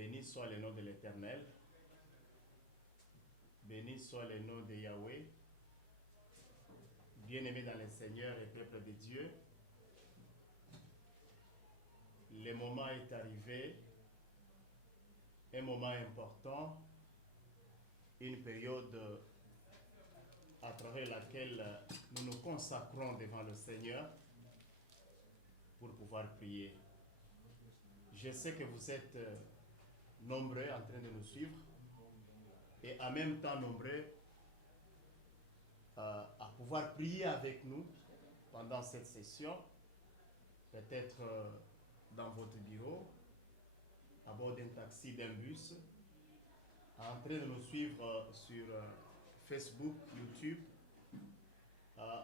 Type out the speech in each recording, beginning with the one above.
Béni soit le nom de l'Éternel. Béni soit le nom de Yahweh. Bien-aimés dans le Seigneur et peuple de Dieu, le moment est arrivé, un moment important, une période à travers laquelle nous nous consacrons devant le Seigneur pour pouvoir prier. Je sais que vous êtes nombreux en train de nous suivre et en même temps nombreux à pouvoir prier avec nous pendant cette session, peut-être dans votre bureau, à bord d'un taxi, d'un bus, en train de nous suivre sur Facebook, YouTube.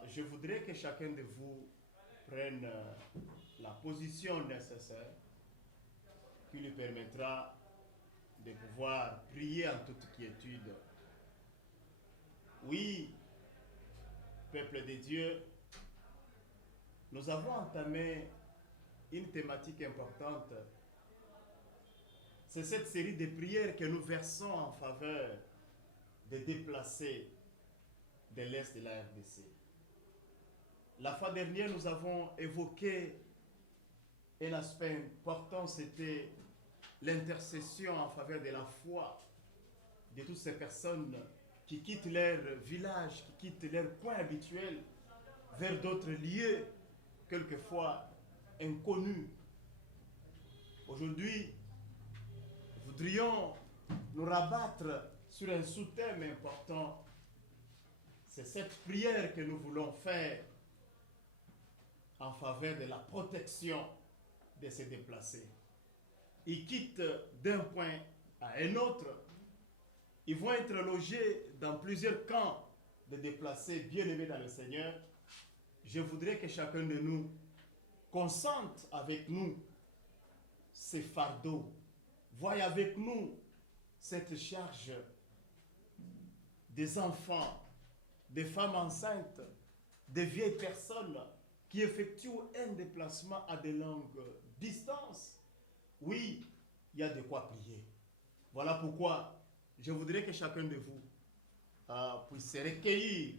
Je voudrais que chacun de vous prenne la position nécessaire qui lui permettra de pouvoir prier en toute quiétude. Oui, peuple de Dieu, nous avons entamé une thématique importante. C'est cette série de prières que nous versons en faveur des déplacés de l'Est de la RDC. La fois dernière, nous avons évoqué un aspect important, c'était l'intercession en faveur de la foi de toutes ces personnes qui quittent leur village, qui quittent leur coin habituel vers d'autres lieux, quelquefois inconnus. Aujourd'hui, nous voudrions nous rabattre sur un sous-thème important. C'est cette prière que nous voulons faire en faveur de la protection de ces déplacés. Ils quittent d'un point à un autre. Ils vont être logés dans plusieurs camps de déplacés bien-aimés dans le Seigneur. Je voudrais que chacun de nous consente avec nous ces fardeaux. Voyez avec nous cette charge des enfants, des femmes enceintes, des vieilles personnes qui effectuent un déplacement à de longues distances. Oui, il y a de quoi prier. Voilà pourquoi je voudrais que chacun de vous puisse se recueillir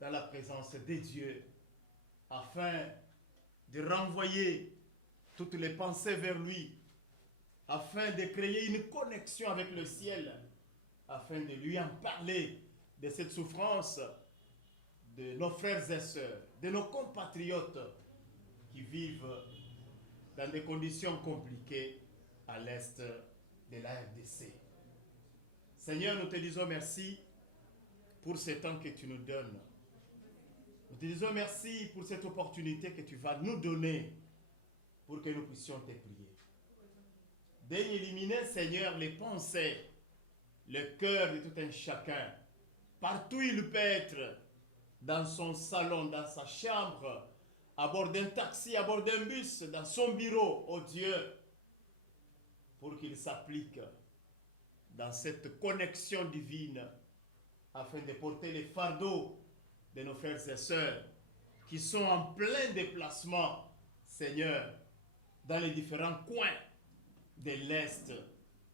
dans la présence de Dieu afin de renvoyer toutes les pensées vers lui, afin de créer une connexion avec le ciel, afin de lui en parler de cette souffrance de nos frères et sœurs, de nos compatriotes qui vivent dans des conditions compliquées à l'est de la RDC. Seigneur, nous te disons merci pour ce temps que tu nous donnes. Nous te disons merci pour cette opportunité que tu vas nous donner pour que nous puissions te prier. Daigne éliminer, Seigneur, les pensées, le cœur de tout un chacun. Partout il peut être, dans son salon, dans sa chambre, à bord d'un taxi, à bord d'un bus, dans son bureau, oh Dieu, pour qu'il s'applique dans cette connexion divine afin de porter les fardeaux de nos frères et sœurs qui sont en plein déplacement, Seigneur, dans les différents coins de l'Est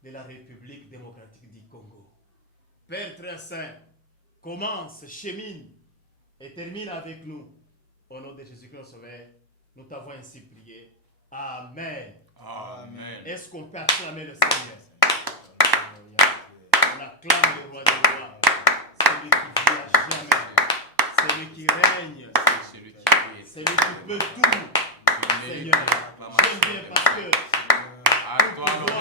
de la République démocratique du Congo. Père très saint, commence, chemine et termine avec nous. Au nom de Jésus-Christ, Sauveur, nous t'avons ainsi prié. Amen. Amen. Est-ce qu'on peut acclamer le Seigneur? On acclame le roi des rois, celui qui vit à jamais, celui qui règne, celui qui peut tout. Seigneur, j'aime bien parce que tout pouvoir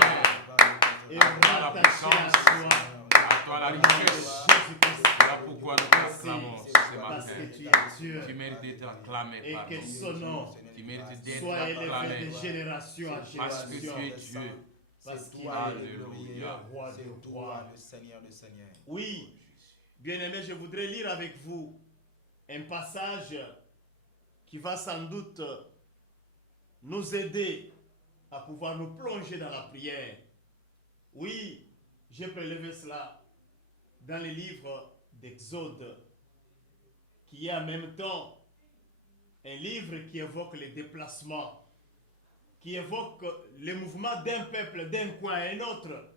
est rattaché à toi. À toi la richesse. Jésus-Christ. Voilà pourquoi nous t'acclamons ce Parce que matin. tu es Dieu Tu mérites d'être acclamé et par que nous. son nom Tu mérites d'être soit élevé acclamé de génération en parce que tu génération. es Dieu. Parce qu'il Alléluia. est roi C'est de toi rois. le Seigneur des Seigneurs. Oui, bien-aimé, je voudrais lire avec vous un passage qui va sans doute nous aider à pouvoir nous plonger dans la prière. Oui, j'ai prélevé cela dans le livre d'Exode, qui est en même temps un livre qui évoque les déplacements qui évoque le mouvement d'un peuple d'un coin à un autre,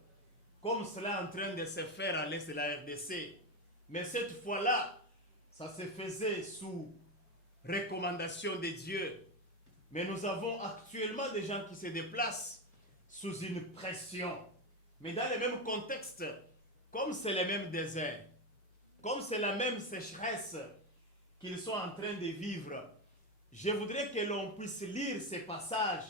comme cela est en train de se faire à l'est de la RDC. Mais cette fois-là, ça se faisait sous recommandation de Dieu. Mais nous avons actuellement des gens qui se déplacent sous une pression. Mais dans le même contexte, comme c'est le même désert, comme c'est la même sécheresse qu'ils sont en train de vivre, je voudrais que l'on puisse lire ces passages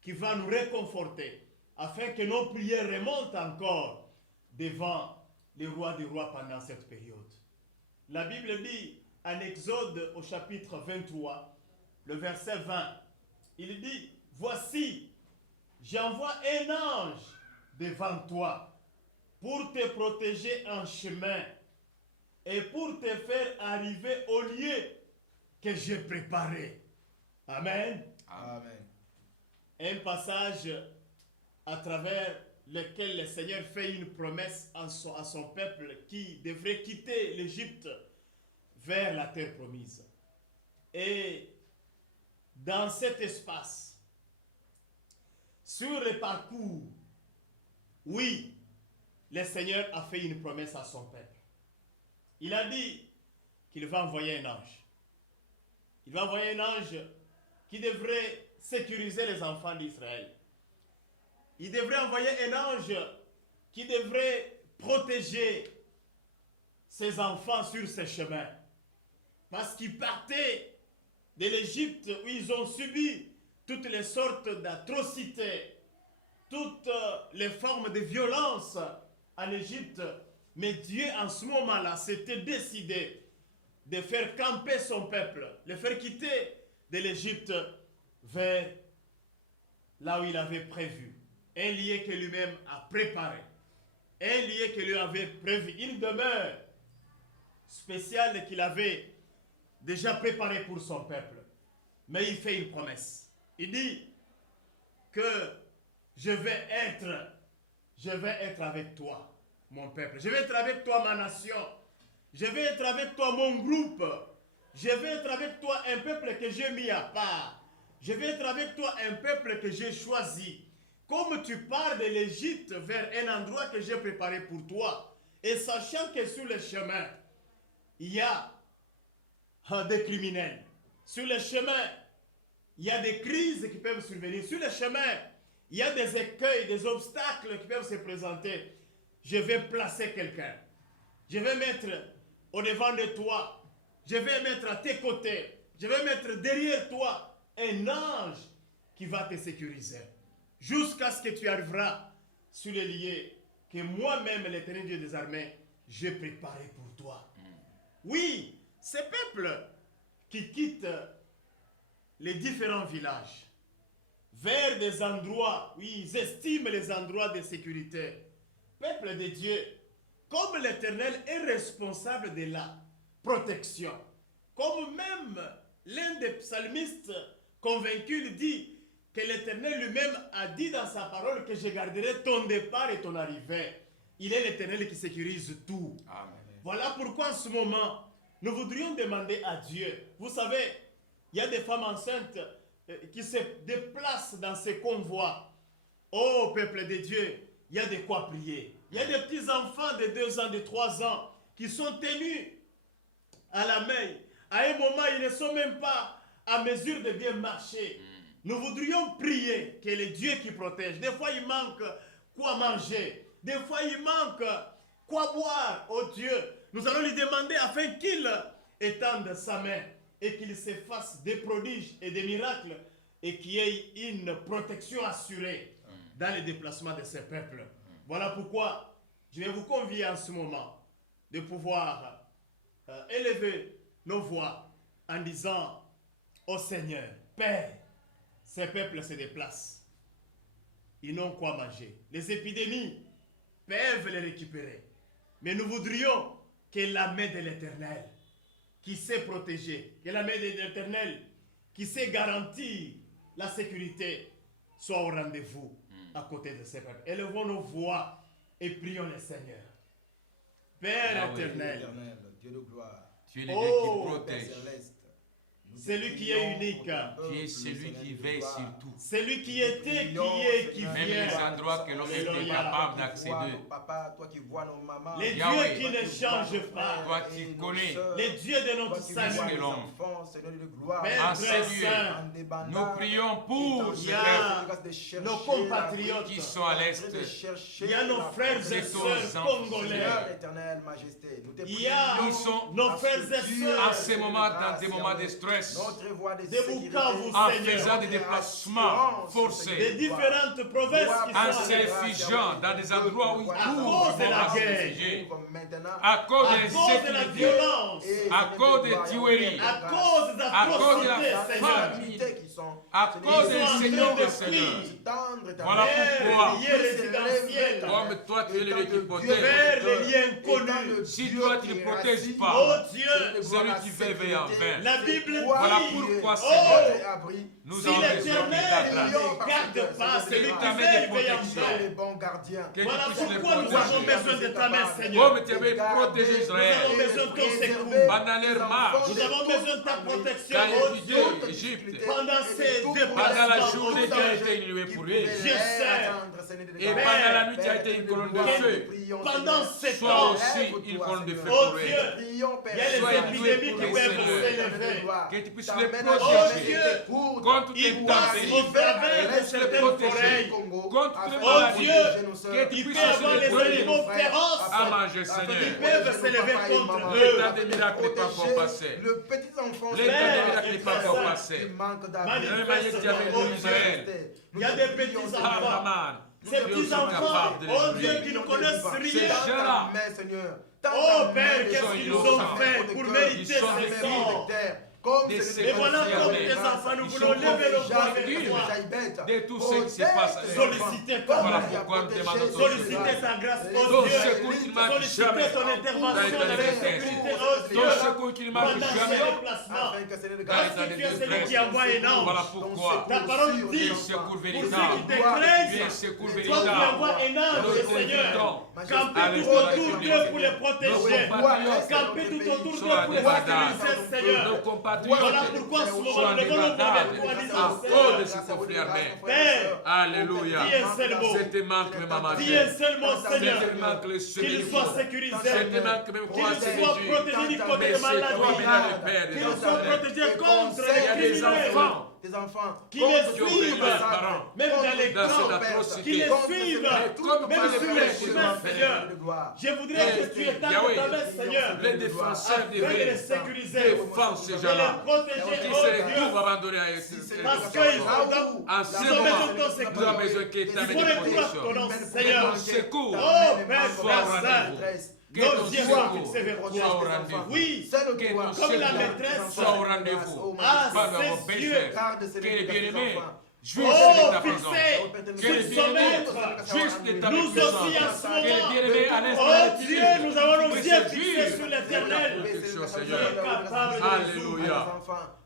qui vont nous réconforter, afin que nos prières remontent encore devant le roi des rois pendant cette période. La Bible dit en Exode au chapitre 23, le verset 20, il dit, « Voici, j'envoie un ange devant toi pour te protéger en chemin et pour te faire arriver au lieu que j'ai préparé. » Amen. Amen. Un passage à travers lequel le Seigneur fait une promesse à son peuple qui devrait quitter l'Égypte vers la terre promise. Et dans cet espace, sur le parcours, oui, le Seigneur a fait une promesse à son peuple. Il a dit qu'il va envoyer un ange. Il va envoyer un ange qui devrait sécuriser les enfants d'Israël. Il devrait envoyer un ange qui devrait protéger ses enfants sur ses chemins. Parce qu'ils partaient de l'Égypte où ils ont subi toutes les sortes d'atrocités, toutes les formes de violence en Égypte. Mais Dieu, en ce moment-là, s'était décidé de faire camper son peuple, le faire quitter de l'Égypte vers là où il avait prévu. Un lieu que lui-même a préparé. Un lieu que lui avait prévu. Une demeure spéciale qu'il avait déjà préparée pour son peuple. Mais il fait une promesse. Il dit que je vais être avec toi, mon peuple. Je vais être avec toi, ma nation. Je vais être avec toi, mon groupe. Je vais être avec toi, un peuple que j'ai mis à part. Je vais être avec toi, un peuple que j'ai choisi. Comme tu pars de l'Égypte vers un endroit que j'ai préparé pour toi, et sachant que sur le chemin, il y a des criminels. Sur le chemin, il y a des crises qui peuvent survenir. Sur le chemin, il y a des écueils, des obstacles qui peuvent se présenter. Je vais placer quelqu'un. Je vais mettre au devant de toi. Je vais mettre à tes côtés. Je vais mettre derrière toi un ange qui va te sécuriser. Jusqu'à ce que tu arriveras sur les lieux que moi-même, l'Éternel Dieu des armées, j'ai préparé pour toi. Oui, ces peuples qui quittent les différents villages vers des endroits où ils estiment les endroits de sécurité. Peuple de Dieu, comme l'Éternel est responsable de la protection, comme même l'un des psalmistes convaincus dit que l'Éternel lui-même a dit dans sa parole que je garderai ton départ et ton arrivée. Il est l'Éternel qui sécurise tout. Amen. Voilà pourquoi en ce moment, nous voudrions demander à Dieu. Vous savez, il y a des femmes enceintes qui se déplacent dans ces convois. Oh, peuple de Dieu, il y a de quoi prier. Il y a des petits enfants de 2 ans, de 3 ans qui sont tenus à la main. À un moment, ils ne sont même pas à mesure de bien marcher. Nous voudrions prier que le Dieu qui protège. Des fois, il manque quoi manger. Des fois, il manque quoi boire. Oh Dieu, nous allons lui demander afin qu'il étende sa main et qu'il se fasse des prodiges et des miracles et qu'il y ait une protection assurée dans les déplacements de ces peuples. Voilà pourquoi je vais vous convier en ce moment de pouvoir élever nos voix en disant au Seigneur, Père, ces peuples se déplacent. Ils n'ont quoi manger. Les épidémies peuvent les récupérer. Mais nous voudrions que la main de l'Éternel, qui sait protéger, que la main de l'Éternel, qui sait garantir la sécurité, soit au rendez-vous à côté de ces peuples. Élevons nos voix et prions le Seigneur. Père éternel, Dieu de gloire, Tu es le Dieu qui Père protège. céleste, C'est lui qui est unique. Qui est celui qui veille sur tout. C'est lui qui était, qui est, qui Même vient. les endroits que l'homme était Alléluia. capable d'accéder. Papa, toi qui vois nos mamans. Les Yahweh. dieux qui ne changent pas. Toi qui connais. Les dieux de notre salut. que l'homme. Père En très ces lieux, saint, nous prions pour il ces y peuples a nos compatriotes, qui sont à l'est. il y a nos frères et C'est sœurs aux congolais, il y a Ils sont nos frères et à sœurs ces moments, dans des moments de stress, de Bukavu, en Seigneur, faisant des déplacements des forcés, différentes provinces qui en sont se réfugiant dans des endroits où ils à trouvent cause de la à se guerre, réfugier, à cause de à cause de la l'insécurité, violence, à cause des tueries, à cause des à cause de la atrocités, Seigneur. famine, à cause de Ils sont en train l'insécurité, de Seigneur. fuir Voilà pourquoi, les liens résidentiels, comme toi tu es le Dieu qui protège, vers les liens connus. si toi tu ne protèges pas, Oh Dieu, celui qui fait veiller en vain. la Bible Voilà dit, pourquoi, oh, Seigneur, nous si avons besoin de l'Éternel ta ne grâce. garde pas celui qui Ta main veille de veille en protection. vain. Que tu Voilà puisses les pourquoi nous avons protéger. besoin de ta main, Seigneur. Comme tu avais protégé Nous Israël avons besoin de ton secours. pendant leur marche, Nous avons besoin de ta protection, quand oh ils Dieu, quittent l'Égypte, pendant ces pendant déplacements. la oh journée qui Dieu. a été inouïe pour lui, Je sais, et pendant la nuit qui a été une colonne de feu, pendant ces soit temps, aussi une colonne de feu oh pour eux. Dieu, il y a Sois les doué épidémies pour qui nous, peuvent Seigneur. s'élever. Que tu puisses les Oh protéger Dieu, contre toutes les ils passent au tempêtes, travers de laisse-les certaines protéger forêts. contre toutes les Oh maladies, Dieu, que tu il puisses peut y avoir les les donner animaux féroces à manger, qui Seigneur. peuvent s'élever contre Le eux. temps des miracles n'est pas encore passé. Le petit enfant, Le temps des miracles n'est pas encore passé. Manifeste-toi, oh Dieu. Il y a des petits Ah, enfants. maman, Ces nous petits sommes enfants, capables de oh les Dieu, prier. qui ne connaissent Ces rien. gens-là, Oh Père, Ils qu'est-ce sont qu'ils nous ont innocents. fait pour mériter Ils sont ces des sorts? des Et voilà comme Seigneur. tes enfants, nous Ils voulons sont lever le voix vers convaincus toi. de tout ce qui se passe. Solliciter Voilà ta pourquoi nous demandons ton solliciter secours. ta grâce, Ton oh Dieu. secours qui ne manque Solliciter jamais. ton intervention dans la sécurité, oh Dieu. Ton secours qui ne manque Pendant ces jamais. déplacements. Parce Dans que les tu es celui qui dépresses. envoie un ange. Voilà pourquoi. Ta parole Tu es dit, un secours pour ceux qui véritable. te Tu es un craignent, secours toi qui véritable. envoies un ange, Nous Seigneur, t'invitons camper à tout l'État autour de d'eux pour les Nos protéger. compatriotes Camper tout autour sont d'eux en pour les débandade. sécuriser, Seigneur. Nos Voilà compatriotes pourquoi ce sont moment en nous devons nous débandade avec toi, à disons, cause de Seigneur. ce conflit armé. Père, Alléluia. dis un seul mot. C'était manque même à ma Dis un seul mot, Seigneur. C'était manque le Qu'il secours. soit sécurisé. C'était manque même Qu'il quoi soit protégé du côté Mais de c'est toi, maladie. bien le Père des Qu'il soit enfants. protégé contre Il y a les des criminels. enfants Des enfants Qui les qui ont suivent. pris leurs parents Même dans les dans cette camps. atrocité. Qui les suivent. Comme Même par les sur les prêtres chemins, qu'ils ont Seigneur. fait. Je voudrais que tu étendes Yahweh, ta main, Seigneur. les défenseurs des Afin de les vrais, sécuriser. défends ces De les gens-là protéger, qui oh seraient Dieu. tout abandonnés à Parce qu'ils ont En ce ils ont besoin de ton moment, nous secours. avons besoin que Il ta main faut de les croire protection, ton nom, que Seigneur. ton secours Oh, Père, soit au Père rendez-vous. Saint. Que Nos ton yeux soient secours fixés vers soit au toi. rendez-vous. Oui, Que ton comme la secours maîtresse. soit au rendez-vous. Ah, Pas de vos ses yeux. pécheurs. Que les bien-aimés jouissent Oh, de ta présence. fixés Que les sur son bien-aimés maître. jouissent de ta Nous puissance. aussi, en ce Que les moment. bien-aimés à l'instant Oh de Dieu, Dieu nous avons nos puissent yeux se fixés jouir sur de l'éternel. ta protection, Seigneur. Tu es capable de Alléluia.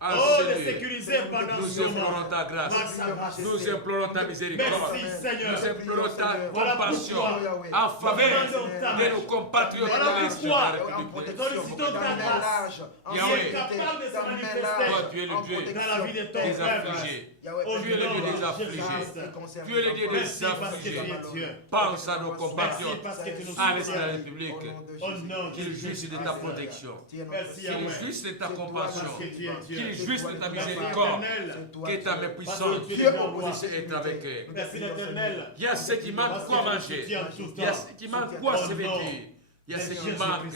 Oh, Seigneur. les sécuriser pendant Nous ce moment. implorons ta grâce. Grâce à grâce. Nous implorons ta miséricorde. Merci, Seigneur. Nous implorons ta Voilà compassion pourquoi en faveur nous demandons ta de main. nos compatriotes Voilà dans l'Est de la pourquoi République. sollicitons ta grâce. Qui Yahweh. est capable de se Toi, manifester tu es le Dieu dans la vie de ton des peuple. affligés. Au Tu es le nom Dieu de des affligés. Jésus-Christ. Tu es le Dieu des Merci parce que tu es affligés. Dieu. Pense à nos Merci compatriotes parce que tu nous à l'Est de la soutiens. République. Au nom de Qu'ils jouissent de ta Jésus-Christ. protection. Merci, Qu'ils Yahweh. jouissent de ta compassion. Parce que tu es Dieu. Qu'ils jouissent de ta Merci, miséricorde. éternel. Que ta main Parce puissante que tu es le grand roi. puisse être avec eux. Merci, l'éternel. Il y a ceux qui manquent Parce quoi que tu nous manger. soutiens en tout Il y a temps. ceux qui manquent quoi se vêtir. Il y a ceux qui manquent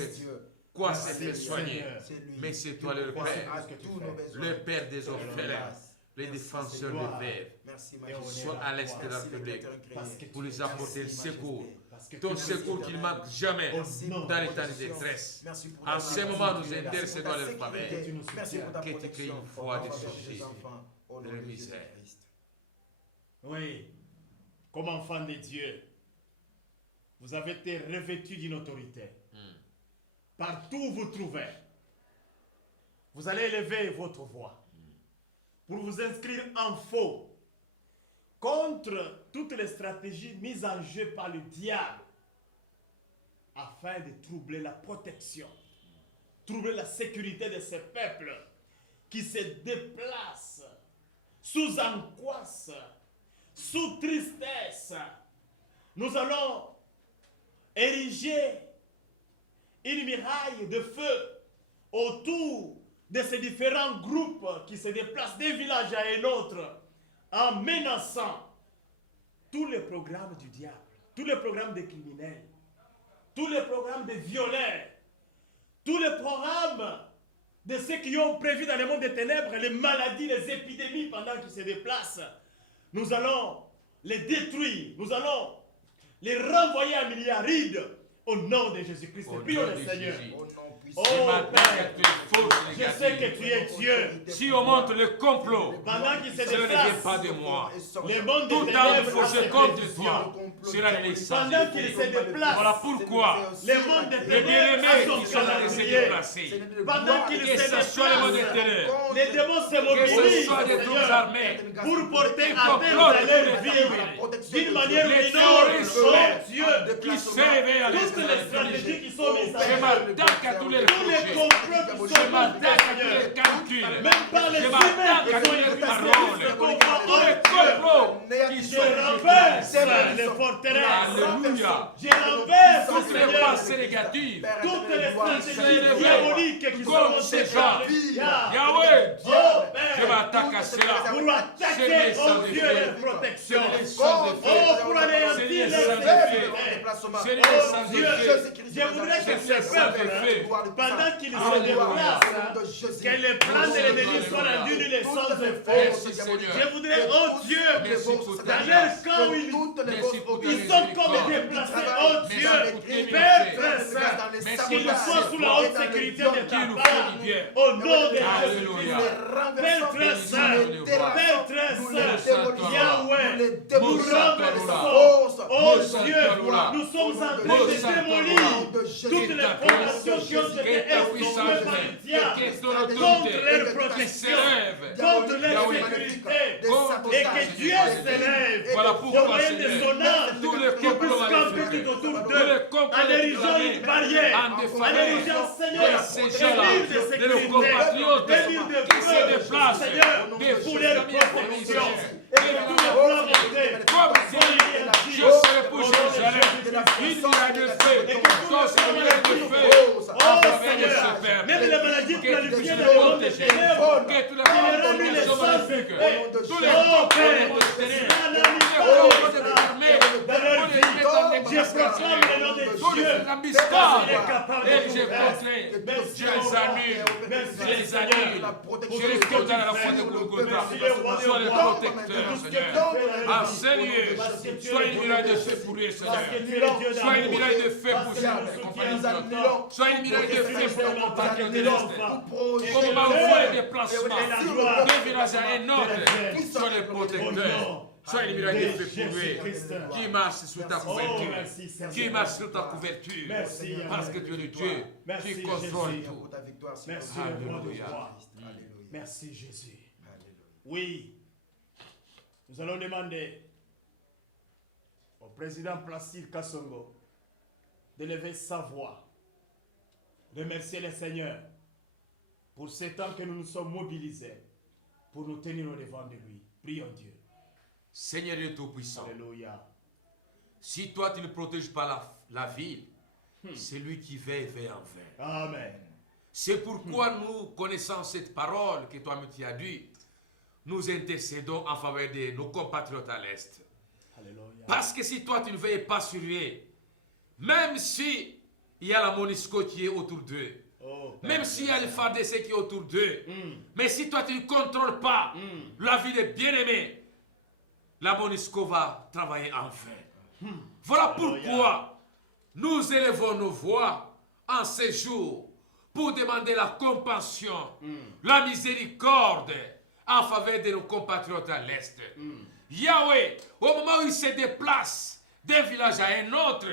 quoi se Merci, faire soigner. Seigneur. Mais c'est toi le Merci Père, parce que tu fais. le Père des orphelins, les défenseurs des veuves. Sois à l'Est de la République pour les apporter le secours. Ton secours qui ne manque jamais dans les temps de détresse. En ce moment, nous intercédons à leur faveur. Que tu crées une foi de sortie de la misère. Oui, comme enfant de Dieu, vous avez été revêtus d'une autorité. Partout où vous trouvez, vous allez élever votre voix pour vous inscrire en faux contre toutes les stratégies mises en jeu par le diable afin de troubler la protection, troubler la sécurité de ces peuples qui se déplacent sous angoisse, sous tristesse, nous allons ériger une muraille de feu autour de ces différents groupes qui se déplacent d'un village à un autre en menaçant tous les programmes du diable, tous les programmes des criminels, tous les programmes des violeurs, tous les programmes de ceux qui ont prévu dans le monde des ténèbres les maladies, les épidémies pendant qu'ils se déplacent. Nous allons les détruire, nous allons les renvoyer à milliards au nom de Jésus-Christ. Prions le Seigneur. Oh Père, je sais que tu es Dieu. Si on montre le complot, pendant qu'il se ce ne vient déplace, pas de moi. les mondes des Tout ténèbres arme forgée se contre précision. toi sera laissée sans Pendant effet. qu'il se déplace, Voilà pourquoi les mondes des les ténèbres bien-aimés sont qui sont allés se calendriers. déplacer, Pendant qu'il que se ce soit les mondes des déplace, ténèbres, les démons se que ce mobilisent, soit des troupes Seigneur, armées, pour porter qui atteinte complotent à leur pour les vie libérer. d'une manière ou Les d'une autre. terroristes Oh Dieu, qui se réveillent à toutes l'esprit les stratégies qui sont mises Je en œuvre, m'attaque à tous les tous les projets. complots qui Je sont m'attaque à tous menés, les calculs. même par les Je humains m'attaque qui à sont tous les impliqués, paroles. Tous les complots qui je sont renverse déclarés. les forteresses, Alléluia. je renverse, Toutes les Seigneur, pensées négatives. toutes les stratégies S'élèvent diaboliques qui sont contre montées ces par gens. les diables. Yahweh, Oh je Père, m'attaque à cela. pour attaquer, les oh sangs de Dieu, feu. leur protection. C'est les sangs de feu. Oh, pour anéantir C'est les leur sangs de sécurité. C'est les Oh sangs de Dieu, feu. je voudrais que C'est les ce sangs de peuple, feu. pendant qu'il se Alléluia. déplace, que les plans de l'ennemi soient rendus les sangs de feu. Merci Seigneur. Je voudrais, oh Dieu, Merci pour ta dans leur grâce. camp où Merci pour ta ils sont comme miséricorde. déplacés, oh Dieu, Merci pour tes Père, bienfaits. Frère Saint, Merci qu'ils pour soient sous la haute sécurité de ta qui nous part, fait du bien. au nom de Alléluia. Jésus-Christ. Père, Frère Saint, Père, Frère Saint, Yahweh, nous renversons, oh Dieu, nous sommes en train de démolir toutes les fondations qui ont été exposées par le diable contre leur protection, contre leur sécurité, et que Dieu s'élève Voilà au pourquoi, moyen de Seigneur, son âme, tous les qui puisse complots camper maléfiques, tout autour tous d'eux, les complots en érigeant réclamés, une barrière, en en défaveur érigeant, Seigneur, de ces des gens-là, murs de de nos sécurité, compatriotes des murs de qui se feu, déplacent, Seigneur, des pour fous leur d'amis protection, et et que tous les plans montés comme si soient je anéantis. serais pour Jérusalem, une muraille de feu, dans cette muraille de feu, en Oh faveur de Seigneur, ce peuple. même les maladies Que planifiées tu dans le monde te des protèges, ténèbres, que tu les tu les rends les conditions sens magnifiques, tous les Oh complots Père, des mondes ténèbres, dans tous les complots des armées, dans leur pour les vie, mettre en je négociation, proclame le nom de tous Dieu. les embuscades, Il est capable de et tout je faire. contrains, Merci, je les Seigneur. annule, Merci, je les Seigneur. annule, je les condamne à la foi de Golgotha. Sois le protecteur, Seigneur. En Seigneur, sois une muraille de feu pour lui, Seigneur. Sois une muraille de feu pour ses compagnons. Sois une muraille de feu pour nos compagnons de l'Est. Au moment où il y a des déplacements d'un village à un autre, sois le protecteur. Sois une muraille de feu pour lui, qui marche sous ta couverture, qui marche sous ta couverture, parce que tu es le Dieu, qui contrôle tout. Merci, Alléluia. Merci Jésus. Oui, nous allons demander au président Placide Kassongo de lever sa voix, remercier le Seigneur pour ce temps que nous nous sommes mobilisés pour nous tenir au devant de lui. Prions Dieu. Seigneur Dieu Tout-Puissant, Alléluia. si toi tu ne protèges pas la ville, c'est lui qui veille en vain. Amen. C'est pourquoi nous, connaissant cette parole que toi tu as dit, nous intercédons en faveur de nos compatriotes à l'Est. Alléluia. Parce que si toi tu ne veilles pas sur eux, même si il y a la MONUSCO qui est autour d'eux, Oh, même s'il y a le FARDC qui est autour d'eux, mais si toi tu ne contrôles pas la vie des bien-aimés, la MONUSCO va travailler en vain. Voilà pourquoi nous élevons nos voix en ces jours pour demander la compassion, la miséricorde en faveur de nos compatriotes à l'Est. Yahweh, au moment où ils se déplacent d'un village à un autre,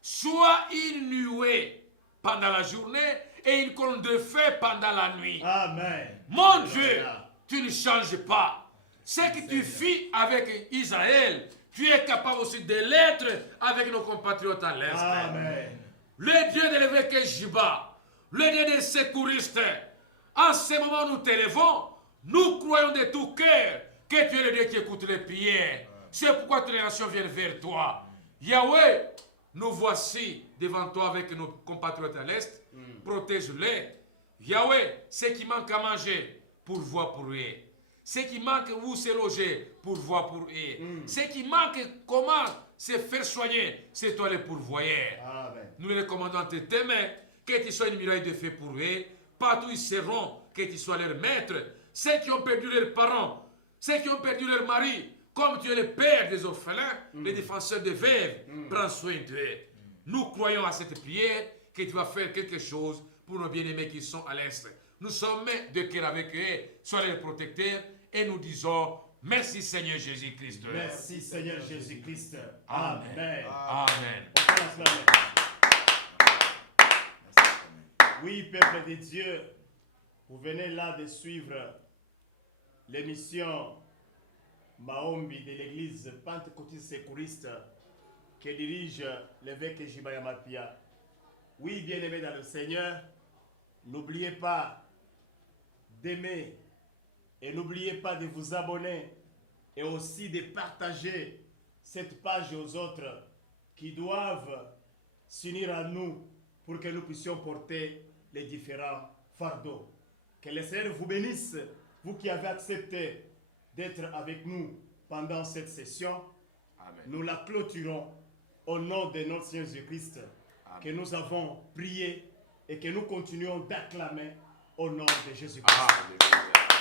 soit une nuée pendant la journée et une colonne de feu pendant la nuit. Amen. Mon Dieu, tu ne changes pas. Ce que tu fis avec Israël, tu es capable aussi de l'être avec nos compatriotes à l'Est. Amen. Le Dieu de l'évêque Jiba, le Dieu des secouristes, En ce moment, nous t'élevons. Nous croyons de tout cœur que tu es le Dieu qui écoute les prières. C'est pourquoi toutes les nations viennent vers toi. Yahweh, nous voici devant toi avec nos compatriotes à l'Est. Protège-les. Yahweh, ce qui manque à manger, pourvois pour eux. Ce qui manque où se loger, pourvois pour eux. Ce qui manque comment se faire soigner, c'est toi le pourvoyeur. Amen. Nous les recommandons entre tes mains, que tu sois une muraille de feu pour eux. Partout où ils seront, que tu sois leur maître. Ceux qui ont perdu leurs parents, ceux qui ont perdu leur mari, comme tu es le père des orphelins, le défenseur des veuves, prends soin d'eux. Nous croyons à cette prière que tu vas faire quelque chose pour nos bien-aimés qui sont à l'Est. Nous sommes de cœur avec eux, sois les protecteurs, et nous disons merci Seigneur Jésus-Christ. Merci Seigneur Jésus-Christ. Amen. Amen. Oui, peuple de Dieu, vous venez là de suivre l'émission Maombi de l'église pentecôtiste sécouriste que dirige l'évêque Jibaya Mapia. Oui, bien-aimés dans le Seigneur, n'oubliez pas d'aimer et n'oubliez pas de vous abonner et aussi de partager cette page aux autres qui doivent s'unir à nous pour que nous puissions porter les différents fardeaux. Que le Seigneur vous bénisse, vous qui avez accepté d'être avec nous pendant cette session. Amen. Nous Nous la clôturons au nom de notre Seigneur Jésus-Christ, que nous avons prié et que nous continuons d'acclamer au nom de Jésus-Christ. Alléluia.